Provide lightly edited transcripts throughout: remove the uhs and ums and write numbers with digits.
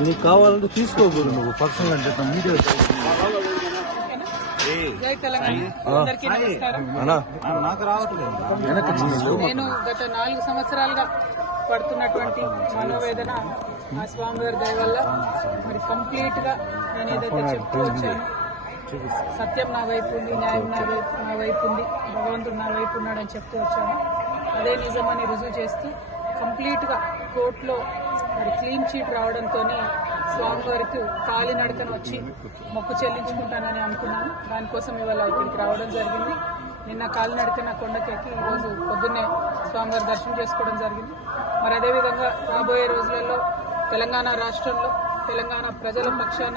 నీకు కావాలంటే తీసుకోకూడదు నువ్వు పర్సనల్ అంటే మీడియా. జై తెలంగాణ. అందరికీ నమస్కారం. నేను గత 4 సంవత్సరాలుగా పడుతున్నటువంటి మనోవేదన ఆ స్వామివారి దయ వల్ల మరి కంప్లీట్ గా నేను ఏదైతే చెప్తూ వచ్చాను, సత్యం నా వైపు ఉంది, న్యాయం నా వైపు ఉంది, భగవంతుడు నా వైపు ఉన్నాడని చెప్తూ వచ్చాను. అదే నిజమని రుజువు చేస్తూ కంప్లీట్ గా కోర్టులో మరి క్లీన్ చీట్ రావడంతో స్వామివారికి కాలినడకన వచ్చి మొక్కు చెల్లించుకుంటానని అనుకున్నాను. దానికోసం ఇవాళ ఇక్కడికి రావడం జరిగింది. నిన్న కాలినడకన కొండకెక్కి ఈరోజు పొద్దున్నే స్వామివారి దర్శనం చేసుకోవడం జరిగింది. మరి అదేవిధంగా రాబోయే రోజులలో తెలంగాణ రాష్ట్రంలో తెలంగాణ ప్రజల పక్షాన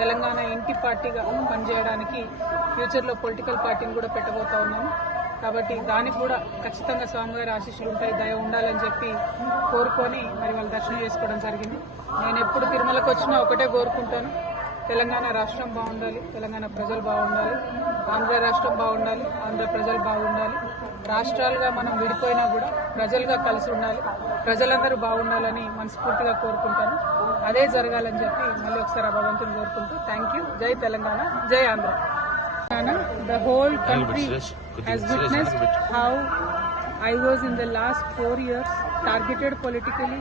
తెలంగాణ ఇంటి పార్టీగా పనిచేయడానికి ఫ్యూచర్లో పొలిటికల్ పార్టీని కూడా పెట్టబోతా ఉన్నాను. కాబట్టి దానికి కూడా ఖచ్చితంగా స్వామివారి ఆశీస్సులు ఉంటాయి, దయ ఉండాలని చెప్పి కోరుకొని మరి వాళ్ళు దర్శనం చేసుకోవడం జరిగింది. నేను ఎప్పుడు తిరుమలకు వచ్చినా ఒకటే కోరుకుంటాను, తెలంగాణ రాష్ట్రం బాగుండాలి, తెలంగాణ ప్రజలు బాగుండాలి, ఆంధ్ర రాష్ట్రం బాగుండాలి, ఆంధ్ర ప్రజలు బాగుండాలి. రాష్ట్రాలుగా మనం విడిపోయినా కూడా ప్రజలుగా కలిసి ఉండాలి, ప్రజలందరూ బాగుండాలని మనస్ఫూర్తిగా కోరుకుంటాను. అదే జరగాలని చెప్పి మళ్ళీ ఒకసారి ఆ భగవంతుని కోరుకుంటూ థ్యాంక్ యూ. జై తెలంగాణ, జై Andhra. The whole country has witnessed how I was in the last 4 years targeted politically,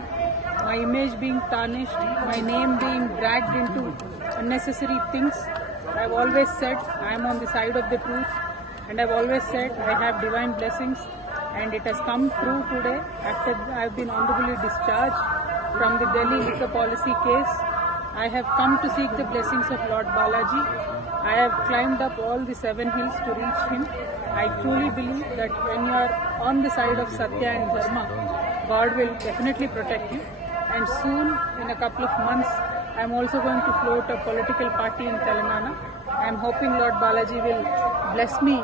my image being tarnished, my name being dragged into unnecessary things. I've always said I am on the side of the truth, and I've always said I have divine blessings, and it has come true today after I've been honorably discharged from the Delhi liquor policy case. I have come to seek the blessings of Lord Balaji. I have climbed up all the 7 hills to reach him. I truly believe that when you are on the side of Satya and Dharma, God will definitely protect you. And soon, in a couple of months, I am also going to float a political party in Telangana. I am hoping Lord Balaji will bless me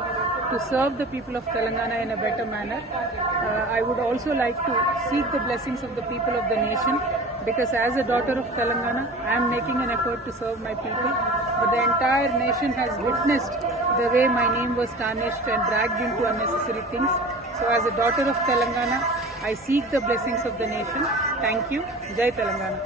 to serve the people of Telangana in a better manner. I would also like to seek the blessings of the people of the nation, because as a daughter of Telangana, I am making an effort to serve my people. But the entire nation has witnessed the way my name was tarnished and dragged into unnecessary things. So as a daughter of Telangana, I seek the blessings of the nation. Thank you. Jai Telangana.